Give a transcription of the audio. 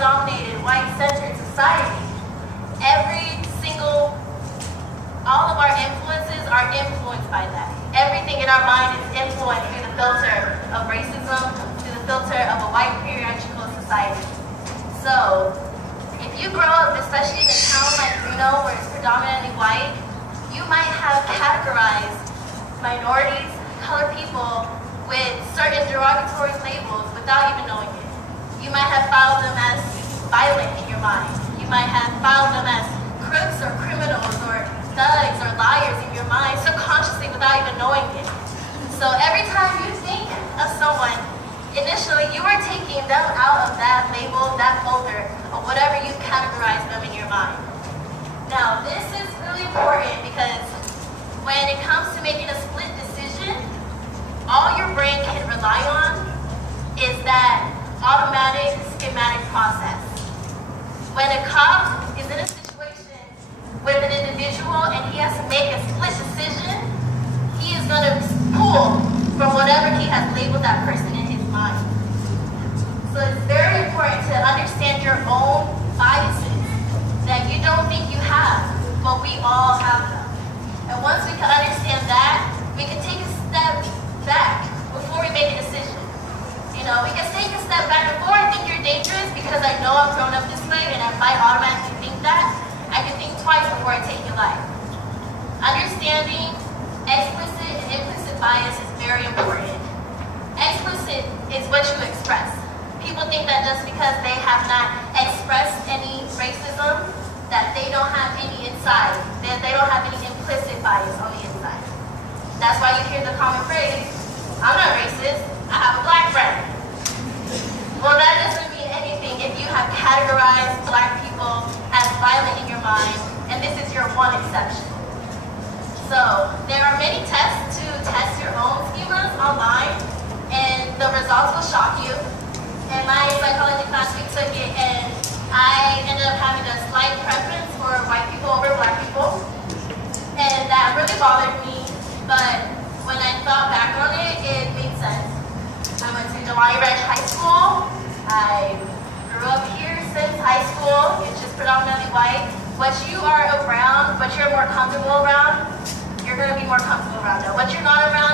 white-dominated, white-centered society, all of our influences are influenced by that. Everything in our mind is influenced through the filter of racism, through the filter of a white patriarchal society. So, if you grow up, especially in a town like Reno, where it's predominantly white, you might have categorized minorities, colored people, with certain derogatory labels without even knowing it. You might have filed them as violent in your mind. You might have filed them as crooks or criminals or thugs or liars in your mind subconsciously without even knowing it. So every time you think of someone, initially you are taking them out of that label, that folder, or whatever you categorize them in your mind. Now this is really important because when it comes to making a split decision, all your brain can rely on is that automatic schematic process. When a cop is in a situation with an individual and he has to make a split decision, he is going to pull from whatever he has labeled that person in his mind. So it's very important to understand your own biases that you don't think you have, but we all have them. And once we can understand that, we can take a step back before we make a decision. You know, we can take a step back before I think you're dangerous because I know I'm grown up this way and if I automatically think that, I can think twice before I take your life. Understanding explicit and implicit bias is very important. Explicit is what you express. People think that just because they have not expressed any racism, that they don't have any inside, that they don't have any implicit bias on the inside. That's why you hear the common phrase, I'm not racist, I have a black friend. Well, that doesn't mean anything if you have categorized black people as violent in your mind, and this is your one exception. So, there are many tests to test your own schemas online, and the results will shock you. In my psychology class, we took it, and I ended up having a slight preference for white people over black people, and that really bothered me, but when I thought back on it, it made sense. I went to Delaware Ridge High School. I grew up here since high school. It's just predominantly white. What you are around, what you're more comfortable around, you're going to be more comfortable around. What you're not around,